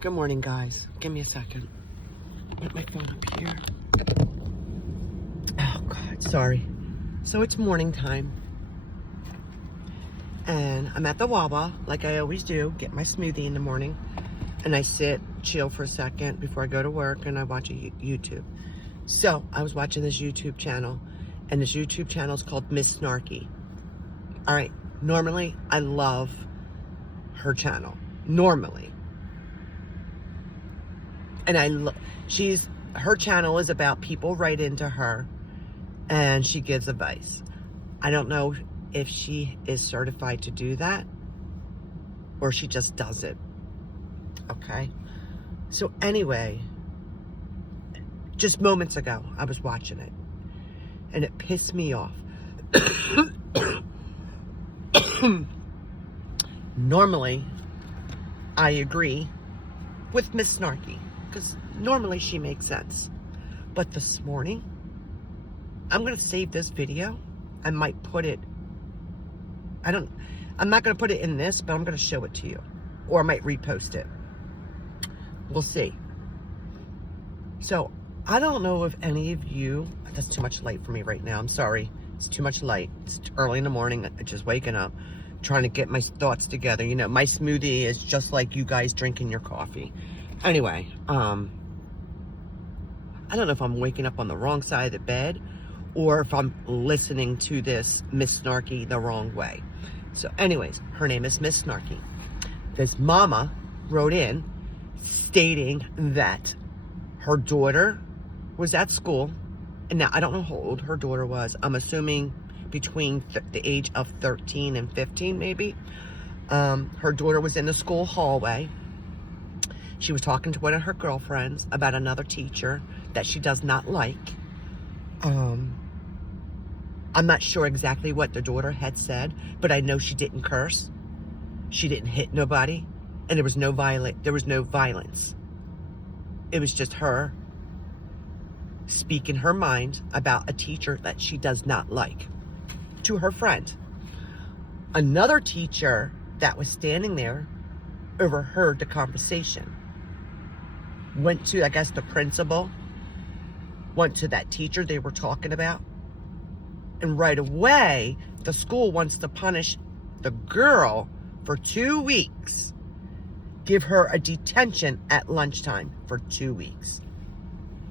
Good morning, guys. Give me a second. Put my phone up here. Oh, God. Sorry. So it's morning time. And I'm at the Wawa, like I always do. Get my smoothie in the morning. And I sit, chill for a second before I go to work, and I watch a YouTube. So I was watching this YouTube channel. And this YouTube channel is called Miss Snarky. All right. Normally, I love her channel. Normally. And her channel is about people write into her and she gives advice. I don't know if she is certified to do that or she just does it. Okay. So anyway, just moments ago, I was watching it and it pissed me off. Normally, I agree with Miss Snarky. Because normally she makes sense. But this morning, I'm going to save this video. I might put it, I'm not going to put it in this, but I'm going to show it to you. Or I might repost it. We'll see. So, I don't know if any of you, that's too much light for me right now. I'm sorry. It's too much light. It's early in the morning. I'm just waking up. Trying to get my thoughts together. You know, my smoothie is just like you guys drinking your coffee. Anyway, I don't know if I'm waking up on the wrong side of the bed or if I'm listening to this Miss Snarky the wrong way. So anyways, her name is Miss Snarky. This mama wrote in stating that her daughter was at school. And now I don't know how old her daughter was. I'm assuming between the age of 13 and 15 maybe. Her daughter was in the school hallway. She was talking to one of her girlfriends about another teacher that she does not like. I'm not sure exactly what the daughter had said, but I know she didn't curse. She didn't hit nobody, and there was no violence. It was just her speaking her mind about a teacher that she does not like to her friend. Another teacher that was standing there overheard the conversation. Went to, I guess, the principal, went to that teacher they were talking about, and right away, the school wants to punish the girl for 2 weeks. Give her a detention at lunchtime for 2 weeks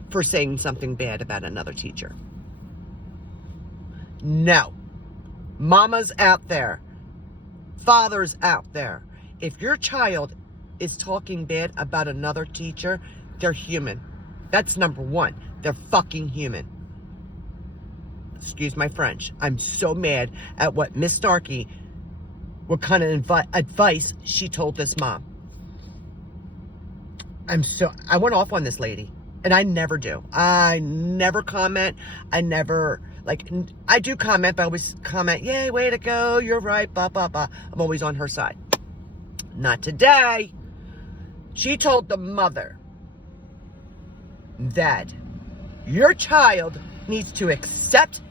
for saying something bad about another teacher. No. Mamas out there, fathers out there, if your child is talking bad about another teacher, they're human. That's number one. They're fucking human. Excuse my French. I'm so mad at what Miss Snarky, what kind of advice she told this mom. I went off on this lady, and I never do. I never comment. I do comment, but I always comment, yay, way to go, you're right, blah, blah, blah. I'm always on her side. Not today. She told the mother that your child needs to accept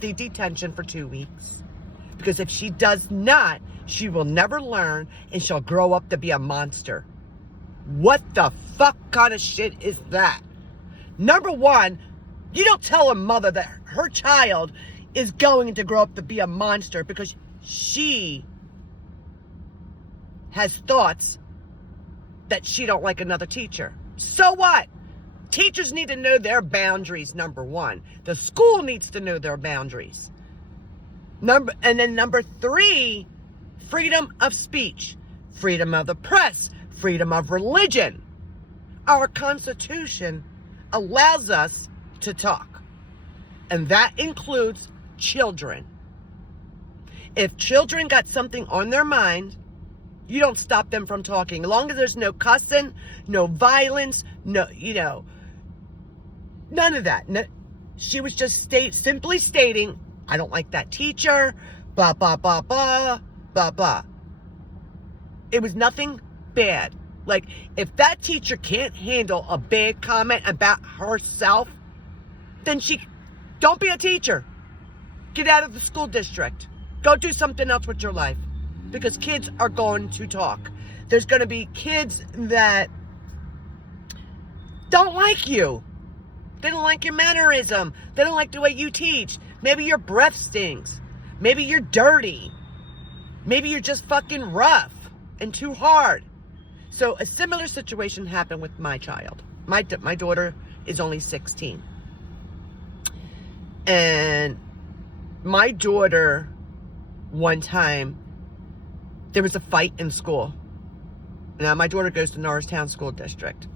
the detention for 2 weeks. Because if she does not, she will never learn and she'll grow up to be a monster. What the fuck kind of shit is that? Number one, you don't tell a mother that her child is going to grow up to be a monster because she has thoughts that she don't like another teacher. So what? Teachers need to know their boundaries, number one. The school needs to know their boundaries. And then number three, freedom of speech, freedom of the press, freedom of religion. Our Constitution allows us to talk. And that includes children. If children got something on their mind, you don't stop them from talking. As long as there's no cussing, no violence, no, none of that. No, she was just simply stating, I don't like that teacher, blah, blah, blah, blah, blah, blah. It was nothing bad. Like, if that teacher can't handle a bad comment about herself, then don't be a teacher. Get out of the school district. Go do something else with your life. Because kids are going to talk. There's going to be kids that don't like you. They don't like your mannerism. They don't like the way you teach. Maybe your breath stinks. Maybe you're dirty. Maybe you're just fucking rough and too hard. So a similar situation happened with my child. My daughter is only 16. And my daughter, one time, there was a fight in school. Now, my daughter goes to Norristown School District.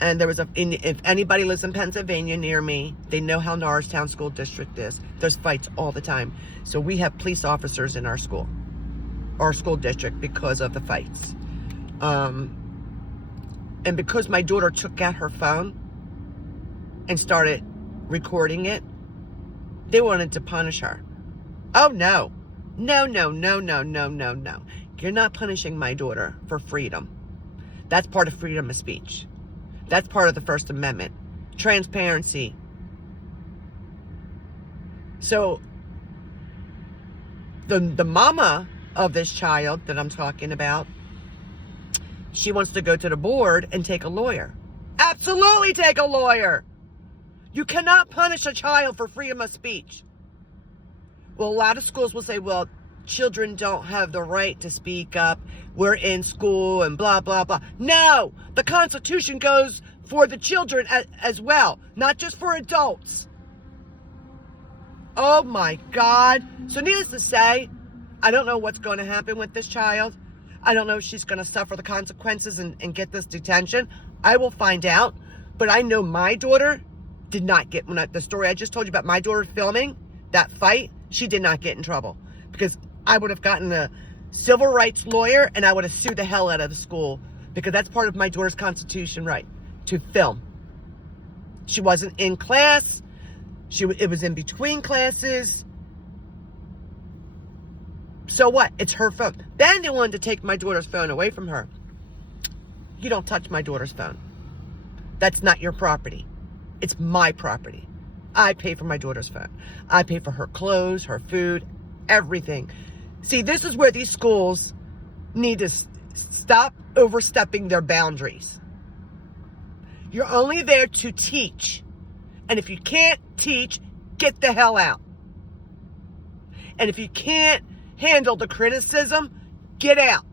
And there was if anybody lives in Pennsylvania near me, they know how Norristown School District is. There's fights all the time. So we have police officers in our school district, because of the fights. And because my daughter took out her phone and started recording it, they wanted to punish her. Oh, no. No. You're not punishing my daughter for freedom. That's part of freedom of speech. That's part of the First Amendment. Transparency. So, the mama of this child that I'm talking about, she wants to go to the board and take a lawyer. Absolutely take a lawyer. You cannot punish a child for freedom of speech. Well, a lot of schools will say, well, children don't have the right to speak up. We're in school and blah, blah, blah. No, the Constitution goes for the children as well, not just for adults. Oh my God. So needless to say, I don't know what's going to happen with this child. I don't know if she's going to suffer the consequences and get this detention. I will find out. But I know my daughter did not get, the story I just told you about my daughter filming that fight, she did not get in trouble. Because I would have gotten a civil rights lawyer and I would have sued the hell out of the school. Because that's part of my daughter's constitution right, to film. She wasn't in class. It was in between classes. So what? It's her phone. Then they wanted to take my daughter's phone away from her. You don't touch my daughter's phone. That's not your property. It's my property. I pay for my daughter's phone. I pay for her clothes, her food, everything. See, this is where these schools need to stop overstepping their boundaries. You're only there to teach. And if you can't teach, get the hell out. And if you can't handle the criticism, get out.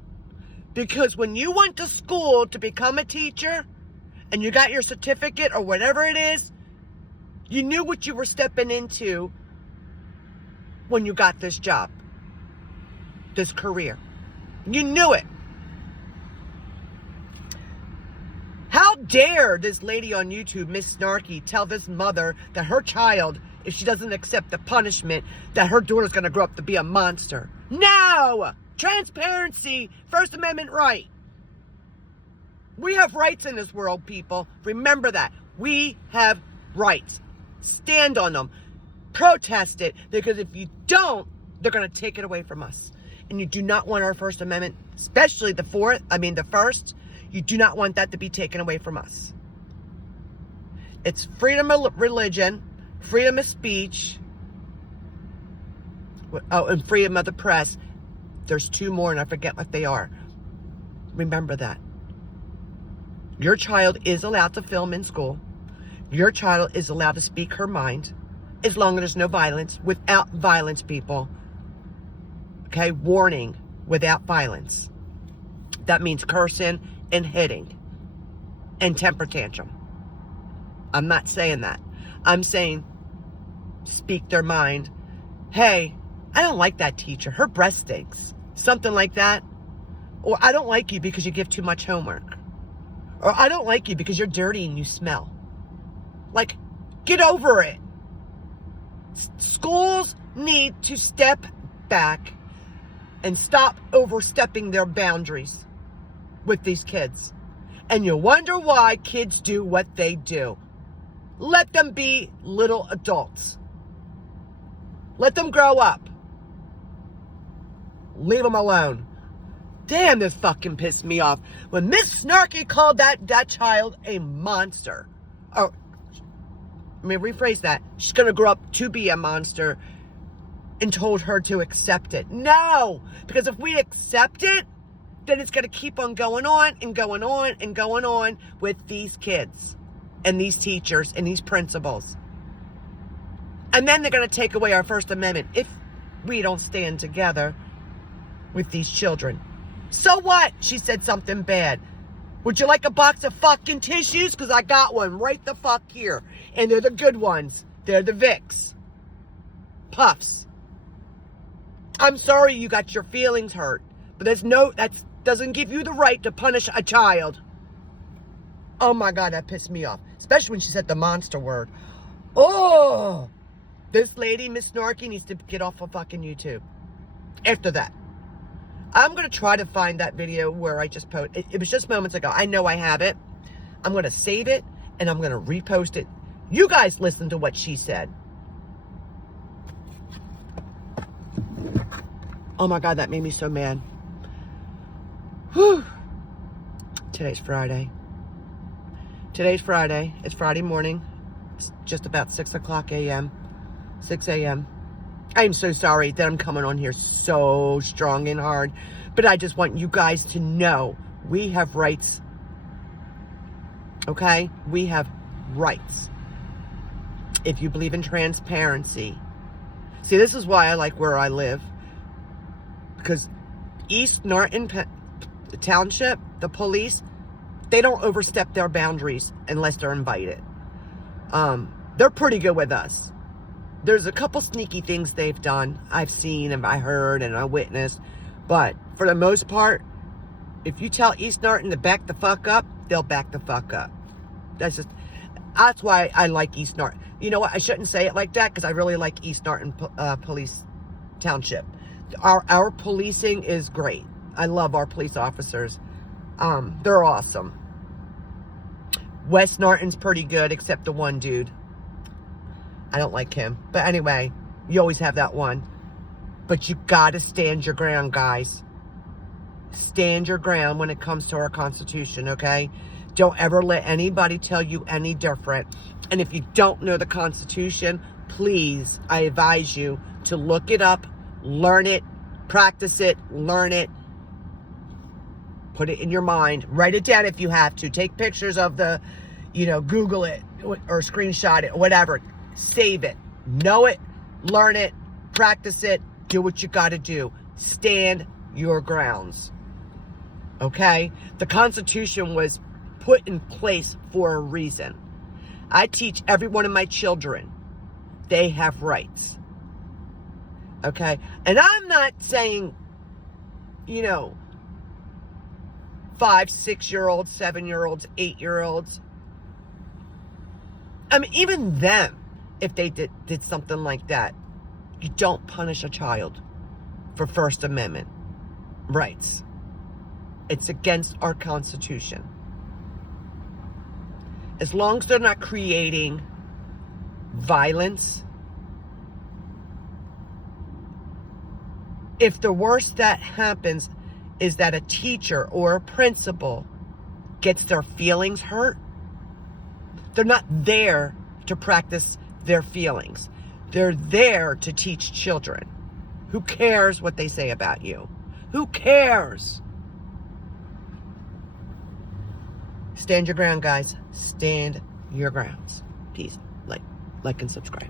Because when you went to school to become a teacher and you got your certificate or whatever it is, you knew what you were stepping into when you got this job, this career. You knew it. How dare this lady on YouTube, Miss Snarky, tell this mother that her child, if she doesn't accept the punishment, that her daughter's going to grow up to be a monster. No! Transparency, First Amendment right. We have rights in this world, people. Remember that. We have rights. Stand on them. Protest it. Because if you don't, they're going to take it away from us. And you do not want our First Amendment, especially the first, you do not want that to be taken away from us. It's freedom of religion, freedom of speech, and freedom of the press. There's two more, and I forget what they are. Remember that. Your child is allowed to film in school. Your child is allowed to speak her mind, as long as there's no violence. Without violence, people. Okay? Warning, without violence. That means cursing and hitting and temper tantrum. I'm not saying that. I'm saying speak their mind. Hey, I don't like that teacher. Her breath stinks. Something like that. Or I don't like you because you give too much homework. Or I don't like you because you're dirty and you smell. Like, get over it. Schools need to step back and stop overstepping their boundaries with these kids. And you wonder why kids do what they do. Let them be little adults. Let them grow up. Leave them alone. Damn, this fucking pissed me off. When Miss Snarky called that child a monster. Oh, let me rephrase that. She's going to grow up to be a monster and told her to accept it. No! Because if we accept it, then it's going to keep on going on and going on and going on with these kids and these teachers and these principals. And then they're going to take away our First Amendment if we don't stand together with these children. So what? She said something bad. Would you like a box of fucking tissues? Because I got one right the fuck here. And they're the good ones. They're the Vicks. Puffs. I'm sorry you got your feelings hurt. But that doesn't give you the right to punish a child. Oh my God, that pissed me off. Especially when she said the monster word. Oh! This lady, Miss Snarky, needs to get off of fucking YouTube. After that. I'm going to try to find that video where I just posted. It was just moments ago. I know I have it. I'm going to save it and I'm going to repost it. You guys listen to what she said. Oh my God, that made me so mad. Whew. Today's Friday. Today's Friday. It's Friday morning. It's just about 6 o'clock a.m. 6 a.m. I'm so sorry that I'm coming on here so strong and hard. But I just want you guys to know we have rights. Okay? We have rights. If you believe in transparency. See, this is why I like where I live. Because East Norton Township, the police, they don't overstep their boundaries unless they're invited. They're pretty good with us. There's a couple sneaky things they've done. I've seen and I heard and I witnessed. But for the most part, if you tell East Norton to back the fuck up, they'll back the fuck up. That's why I like East Norton. You know what? I shouldn't say it like that because I really like East Norton Police Township. Our policing is great. I love our police officers. They're awesome. West Norton's pretty good, except the one dude. I don't like him. But anyway, you always have that one. But you gotta stand your ground, guys. Stand your ground when it comes to our Constitution, okay? Don't ever let anybody tell you any different. And if you don't know the Constitution, please, I advise you to look it up, learn it, practice it, learn it. Put it in your mind. Write it down if you have to. Take pictures of Google it or screenshot it, whatever. Save it. Know it. Learn it. Practice it. Do what you got to do. Stand your grounds. Okay? The Constitution was put in place for a reason. I teach every one of my children. They have rights. Okay? And I'm not saying, 5, 6-year-olds, 7-year-olds, 8-year-olds. I mean, even them, if they did something like that, you don't punish a child for First Amendment rights. It's against our Constitution. As long as they're not creating violence. If the worst that happens is that a teacher or a principal gets their feelings hurt, they're not there to practice their feelings. They're there to teach children. Who cares what they say about you? Who cares? Stand your ground, guys. Stand your grounds. Peace. Like and subscribe.